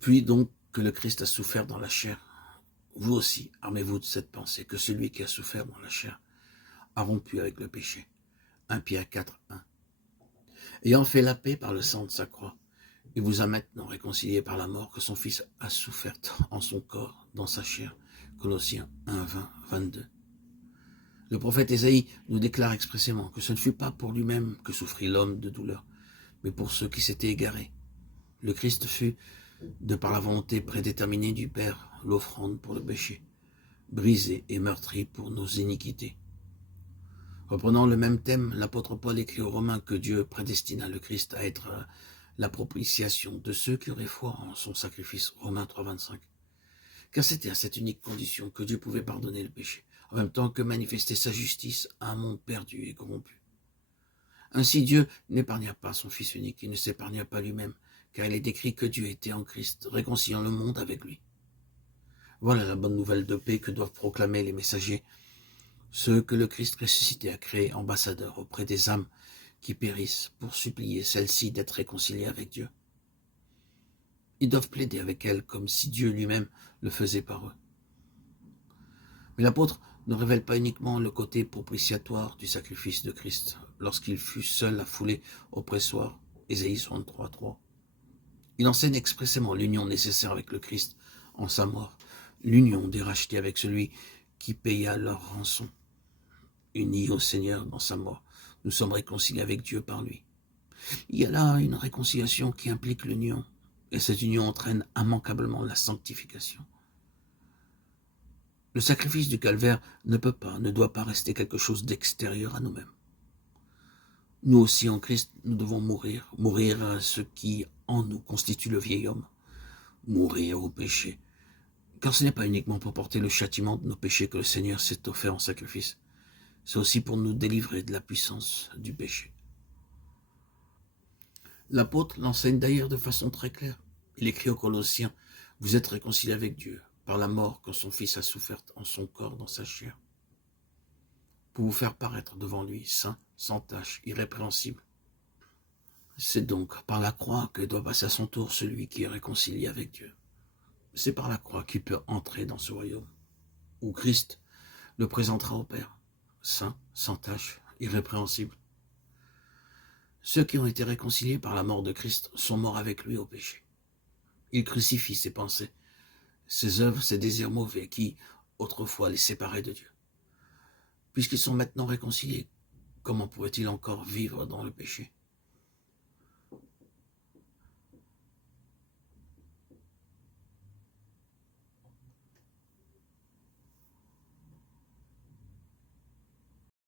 Puis donc que le Christ a souffert dans la chair, vous aussi, armez-vous de cette pensée, que celui qui a souffert dans la chair a rompu avec le péché. 1 Pierre 4, 1. Ayant fait la paix par le sang de sa croix, il vous a maintenant réconcilié par la mort que son Fils a souffert en son corps, dans sa chair. Colossiens 1, 20, 22. Le prophète Ésaïe nous déclare expressément que ce ne fut pas pour lui-même que souffrit l'homme de douleur, mais pour ceux qui s'étaient égarés. Le Christ fut, de par la volonté prédéterminée du Père, l'offrande pour le péché, brisé et meurtri pour nos iniquités. Reprenant le même thème, l'apôtre Paul écrit aux Romains que Dieu prédestina le Christ à être la propitiation de ceux qui auraient foi en son sacrifice. Romains 3, 25. Car c'était à cette unique condition que Dieu pouvait pardonner le péché, en même temps que manifester sa justice à un monde perdu et corrompu. Ainsi Dieu n'épargna pas son Fils unique, il ne s'épargna pas lui-même, car il est écrit que Dieu était en Christ, réconciliant le monde avec lui. Voilà la bonne nouvelle de paix que doivent proclamer les messagers, ceux que le Christ ressuscité a créés ambassadeurs auprès des âmes qui périssent pour supplier celles-ci d'être réconciliées avec Dieu. Ils doivent plaider avec elles comme si Dieu lui-même le faisait par eux. Mais l'apôtre ne révèle pas uniquement le côté propitiatoire du sacrifice de Christ lorsqu'il fut seul à fouler au pressoir, Ésaïe 63, 3. Il enseigne expressément l'union nécessaire avec le Christ en sa mort, l'union des rachetés avec celui qui paya leur rançon. Unis au Seigneur dans sa mort, nous sommes réconciliés avec Dieu par lui. Il y a là une réconciliation qui implique l'union, et cette union entraîne immanquablement la sanctification. Le sacrifice du calvaire ne doit pas rester quelque chose d'extérieur à nous-mêmes. Nous aussi en Christ, nous devons mourir à ce qui en nous constitue le vieil homme, mourir au péché, car ce n'est pas uniquement pour porter le châtiment de nos péchés que le Seigneur s'est offert en sacrifice, c'est aussi pour nous délivrer de la puissance du péché. L'apôtre l'enseigne d'ailleurs de façon très claire. Il écrit aux Colossiens, « Vous êtes réconciliés avec Dieu par la mort que son Fils a souffert en son corps dans sa chair, pour vous faire paraître devant lui saint, sans tache, irrépréhensible. » C'est donc par la croix que doit passer à son tour celui qui est réconcilié avec Dieu. C'est par la croix qu'il peut entrer dans ce royaume, où Christ le présentera au Père, saint, sans tache, irrépréhensible. Ceux qui ont été réconciliés par la mort de Christ sont morts avec lui au péché. Il crucifie ses pensées, ses œuvres, ses désirs mauvais qui, autrefois, les séparaient de Dieu. Puisqu'ils sont maintenant réconciliés, comment pourraient-ils encore vivre dans le péché?